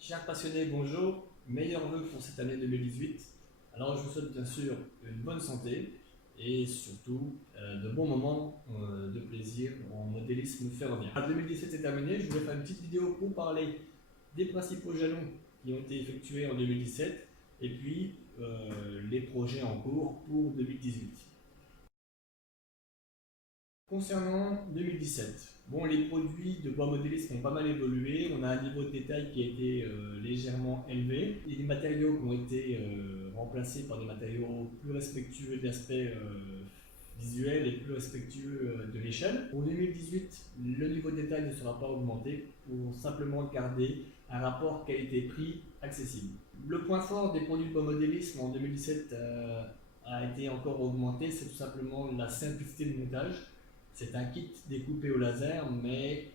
Chers passionnés, bonjour, meilleurs vœux pour cette année 2018. Alors je vous souhaite bien sûr une bonne santé et surtout de bons moments de plaisir en modélisme ferroviaire. 2017 est terminé, je voulais faire une petite vidéo pour parler des principaux jalons qui ont été effectués en 2017 et puis les projets en cours pour 2018. Concernant 2017, bon, les produits de bois modéliste ont pas mal évolué, on a un niveau de détail qui a été légèrement élevé. Il y a des matériaux qui ont été remplacés par des matériaux plus respectueux de l'aspect visuel et plus respectueux de l'échelle. Pour 2018, le niveau de détail ne sera pas augmenté pour simplement garder un rapport qualité-prix accessible. Le point fort des produits de bois modélisme en 2017 a été encore augmenté, c'est tout simplement la simplicité de montage. C'est un kit découpé au laser, mais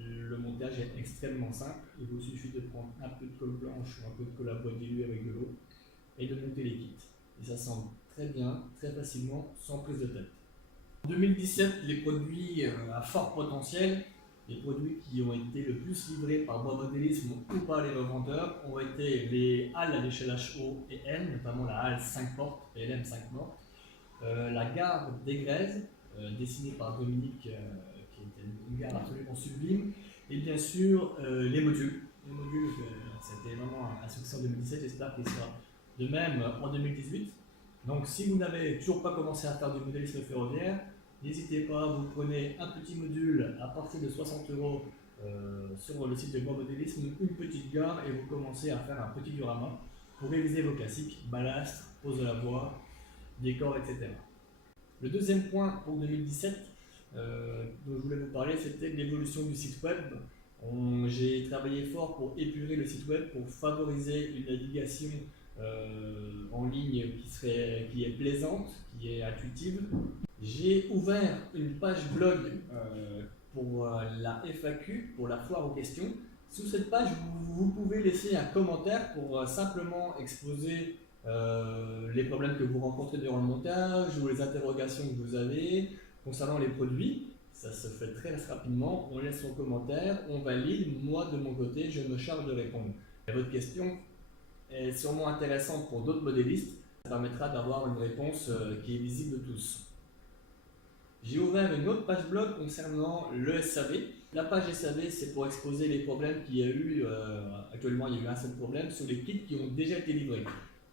le montage est extrêmement simple. Il vous suffit de prendre un peu de colle blanche ou un peu de colle à bois dilué avec de l'eau et de monter les kits. Et ça semble très bien, très facilement, sans prise de tête. En 2017, les produits à fort potentiel, les produits qui ont été le plus livrés par Bois Modélisme ou par les revendeurs ont été les halles à l'échelle HO et N, notamment la halle 5 portes, PLM 5 portes, la gare d'Aigrez, dessinée par Dominique, qui était une gare absolument sublime, et bien sûr les modules. Les modules, c'était vraiment un succès en 2017, j'espère qu'il sera de même en 2018. Donc si vous n'avez toujours pas commencé à faire du modélisme ferroviaire, n'hésitez pas, vous prenez un petit module à partir de 60 € sur le site de Bois Modélisme, une petite gare, et vous commencez à faire un petit diorama pour réviser vos classiques, balastre, pose de la voie, décor, etc. Le deuxième point pour 2017 dont je voulais vous parler, c'était l'évolution du site web. J'ai travaillé fort pour épurer le site web, pour favoriser une navigation en ligne qui est plaisante, qui est intuitive. J'ai ouvert une page blog pour la FAQ, pour la foire aux questions. Sous cette page, vous pouvez laisser un commentaire pour simplement exposer les problèmes que vous rencontrez durant le montage ou les interrogations que vous avez concernant les produits. Ça se fait très rapidement, on laisse son commentaire, on valide, moi de mon côté je me charge de répondre. Et votre question est sûrement intéressante pour d'autres modélistes, ça permettra d'avoir une réponse qui est visible de tous. J'ai ouvert une autre page blog concernant le SAV. La page SAV, c'est pour exposer les problèmes qu'il y a eu, actuellement il y a eu un seul problème, sur les kits qui ont déjà été livrés.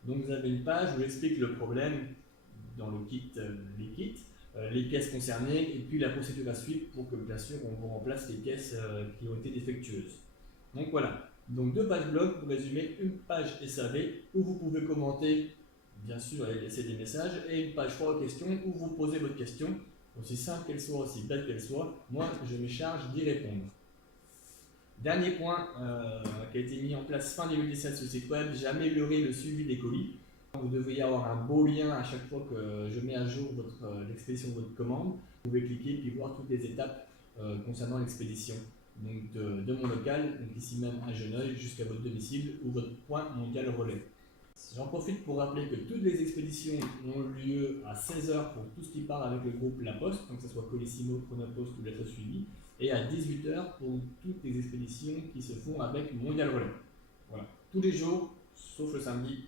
Donc vous avez une page où j'explique le problème dans le kit, les kits, les pièces concernées et puis la procédure à suivre pour que bien sûr on vous remplace les pièces qui ont été défectueuses. Donc voilà, donc deux pages blog pour résumer, une page SAV où vous pouvez commenter bien sûr et laisser des messages, et une page foire aux questions où vous posez votre question, aussi simple qu'elle soit, aussi belle qu'elle soit, moi je me charge d'y répondre. Dernier point qui a été mis en place fin 2017 sur le site web, j'ai amélioré le suivi des colis. Vous devriez avoir un beau lien à chaque fois que je mets à jour l'expédition de votre commande. Vous pouvez cliquer et voir toutes les étapes concernant l'expédition. Donc de mon local, donc ici même à Geneuille, jusqu'à votre domicile ou votre point mondial relais. J'en profite pour rappeler que toutes les expéditions ont lieu à 16 h pour tout ce qui part avec le groupe La Poste, donc que ce soit Colissimo, Chronopost ou Lettres Suivies, et à 18 h pour toutes les expéditions qui se font avec Mondial Relais. Voilà, tous les jours, sauf le samedi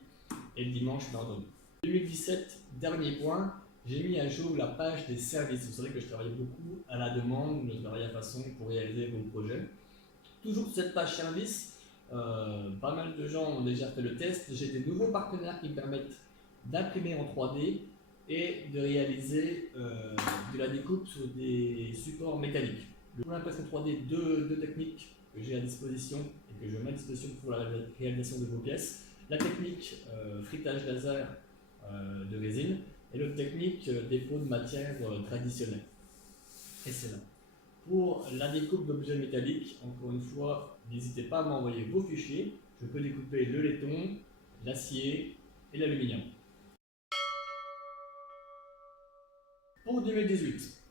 et le dimanche, bien entendu. 2017, dernier point, j'ai mis à jour la page des services. Vous savez que je travaille beaucoup à la demande, je travaille à façon pour réaliser vos projets. Toujours sur cette page service, pas mal de gens ont déjà fait le test. J'ai des nouveaux partenaires qui me permettent d'imprimer en 3D et de réaliser de la découpe sur des supports métalliques. Pour l'impression 3D, deux techniques que j'ai à disposition et que je mets à disposition pour la réalisation de vos pièces. La technique frittage laser de résine et l'autre technique dépôt de matière traditionnelle. Et c'est là. Pour la découpe d'objets métalliques, encore une fois, n'hésitez pas à m'envoyer vos fichiers. Je peux découper le laiton, l'acier et l'aluminium. Pour 2018,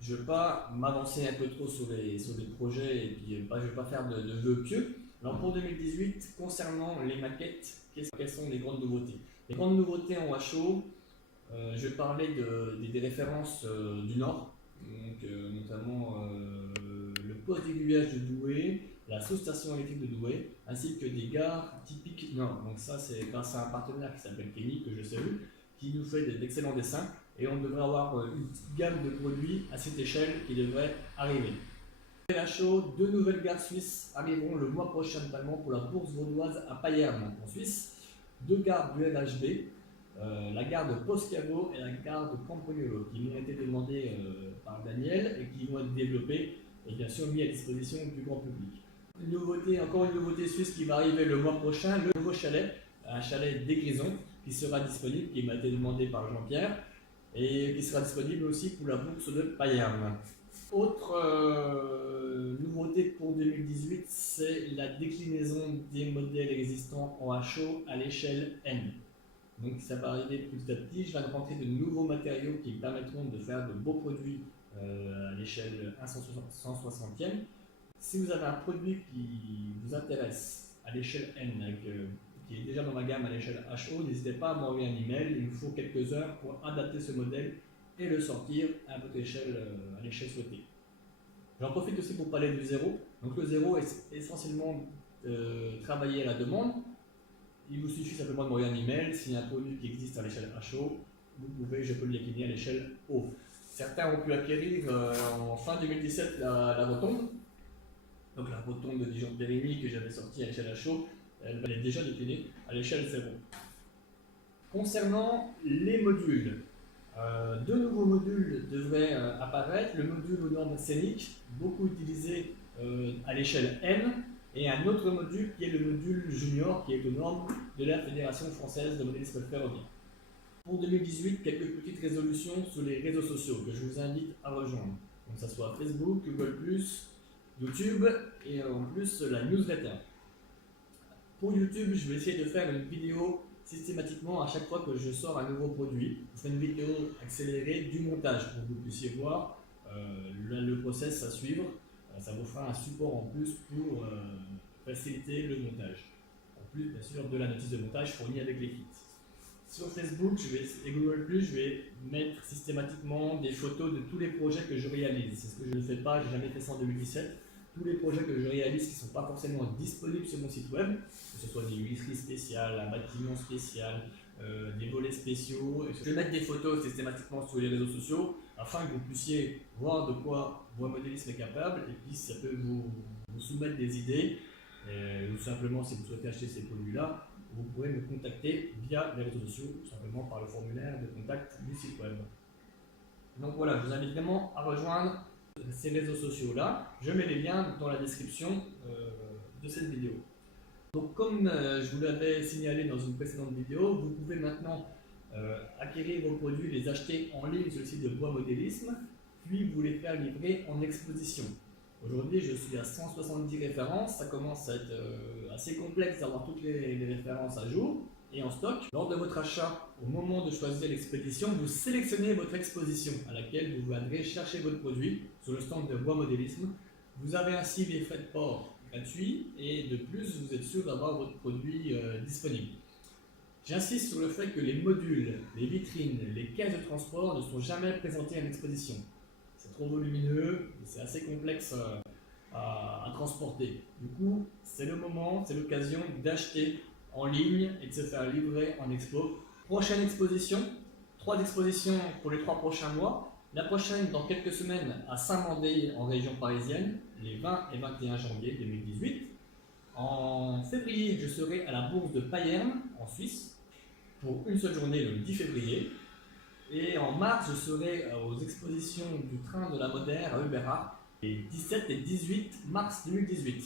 je ne vais pas m'avancer un peu trop sur les projets et puis je ne vais pas faire de vœux pieux. Alors pour 2018, concernant les maquettes, quelles sont les grandes nouveautés? Les grandes nouveautés en HO, je vais parler des références du Nord, donc, notamment le poste d'aiguillage de Douai, la sous-station électrique de Douai, ainsi que des gares typiques Nord. Donc ça, c'est grâce à un partenaire qui s'appelle Kenny, que je salue, qui nous fait d'excellents dessins, et on devrait avoir une petite gamme de produits à cette échelle qui devrait arriver. LHO, 2 nouvelles gares suisses arriveront le mois prochain, notamment pour la bourse vaudoise à Payerne en Suisse. 2 gares du LHB, la gare de Poscavo et la gare de Campagnolo, qui m'ont été demandées par Daniel et qui vont être développées et bien sûr mis à disposition du grand public. Encore une nouveauté suisse qui va arriver le mois prochain, le nouveau chalet, un chalet des Grisons qui sera disponible, qui m'a été demandé par Jean-Pierre et qui sera disponible aussi pour la bourse de Payerne. Autre nouveauté pour 2018, c'est la déclinaison des modèles existants en HO à l'échelle N. Donc ça va arriver petit à petit. Je viens de rentrer de nouveaux matériaux qui permettront de faire de beaux produits à l'échelle 1/160e. Si vous avez un produit qui vous intéresse à l'échelle N, qui est déjà dans ma gamme à l'échelle HO, n'hésitez pas à m'envoyer un email. Il me faut quelques heures pour adapter ce modèle et le sortir à votre échelle, à l'échelle souhaitée. J'en profite aussi pour parler du zéro. Donc le zéro est essentiellement travaillé à la demande. Il vous suffit simplement de m'envoyer un email. S'il y a un produit qui existe à l'échelle HO, je peux le décliner à l'échelle O. Certains ont pu acquérir en fin 2017 la rotonde. Donc la rotonde de Dijon-Périmie que j'avais sortie à l'échelle HO, elle est déjà déclinée à l'échelle 0. Concernant les modules, 2 nouveaux modules devraient apparaître. Le module aux normes scéniques, beaucoup utilisé à l'échelle N, et un autre module qui est le module junior, qui est aux normes de la Fédération française de modélisme ferroviaire. Pour 2018, quelques petites résolutions sur les réseaux sociaux que je vous invite à rejoindre. Donc ça soit Facebook, Google+, YouTube et en plus la newsletter. Pour YouTube, je vais essayer de faire une vidéo systématiquement à chaque fois que je sors un nouveau produit. Je ferai une vidéo accélérée du montage pour que vous puissiez voir le process à suivre. Ça vous fera un support en plus pour faciliter le montage. En plus, bien sûr, de la notice de montage fournie avec les kits. Sur Facebook et Google+, je vais mettre systématiquement des photos de tous les projets que je réalise. C'est ce que je ne fais pas, je n'ai jamais fait ça en 2017. Tous les projets que je réalise qui ne sont pas forcément disponibles sur mon site web, que ce soit des huisseries spéciales, un bâtiment spécial, des volets spéciaux. Je vais mettre des photos systématiquement sur les réseaux sociaux afin que vous puissiez voir de quoi Bois Modélisme est capable et puis ça peut vous soumettre des idées. Ou simplement, si vous souhaitez acheter ces produits-là, vous pourrez me contacter via les réseaux sociaux, tout simplement par le formulaire de contact du site web. Donc voilà, je vous invite vraiment à rejoindre ces réseaux sociaux-là. Je mets les liens dans la description de cette vidéo. Donc comme je vous l'avais signalé dans une précédente vidéo, vous pouvez maintenant acquérir vos produits, les acheter en ligne sur le site de Bois Modélisme, puis vous les faire livrer en exposition. Aujourd'hui, je suis à 170 références, ça commence à être assez complexe d'avoir toutes les références à jour et en stock. Lors de votre achat, au moment de choisir l'expédition, vous sélectionnez votre exposition à laquelle vous viendrez chercher votre produit sur le stand de Bois Modélisme. Vous avez ainsi les frais de port gratuits et de plus, vous êtes sûr d'avoir votre produit disponible. J'insiste sur le fait que les modules, les vitrines, les caisses de transport ne sont jamais présentés à l'exposition. C'est trop volumineux, c'est assez complexe à transporter. Du coup, c'est le moment, c'est l'occasion d'acheter en ligne et de se faire livrer en expo. Prochaine exposition, 3 expositions pour les 3 prochains mois. La prochaine dans quelques semaines à Saint-Mandé en région parisienne, les 20 et 21 janvier 2018. En février, je serai à la bourse de Payerne en Suisse pour une seule journée le 10 février. Et en mars, je serai aux expositions du train de la Modère à Uberach les 17 et 18 mars 2018.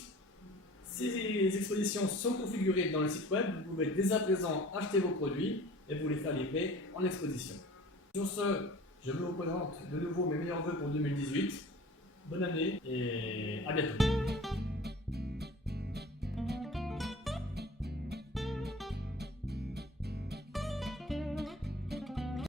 Ces expositions sont configurées dans le site web, vous pouvez dès à présent acheter vos produits et vous les faire livrer en exposition. Sur ce, je vous présente de nouveau mes meilleurs vœux pour 2018. Bonne année et à bientôt.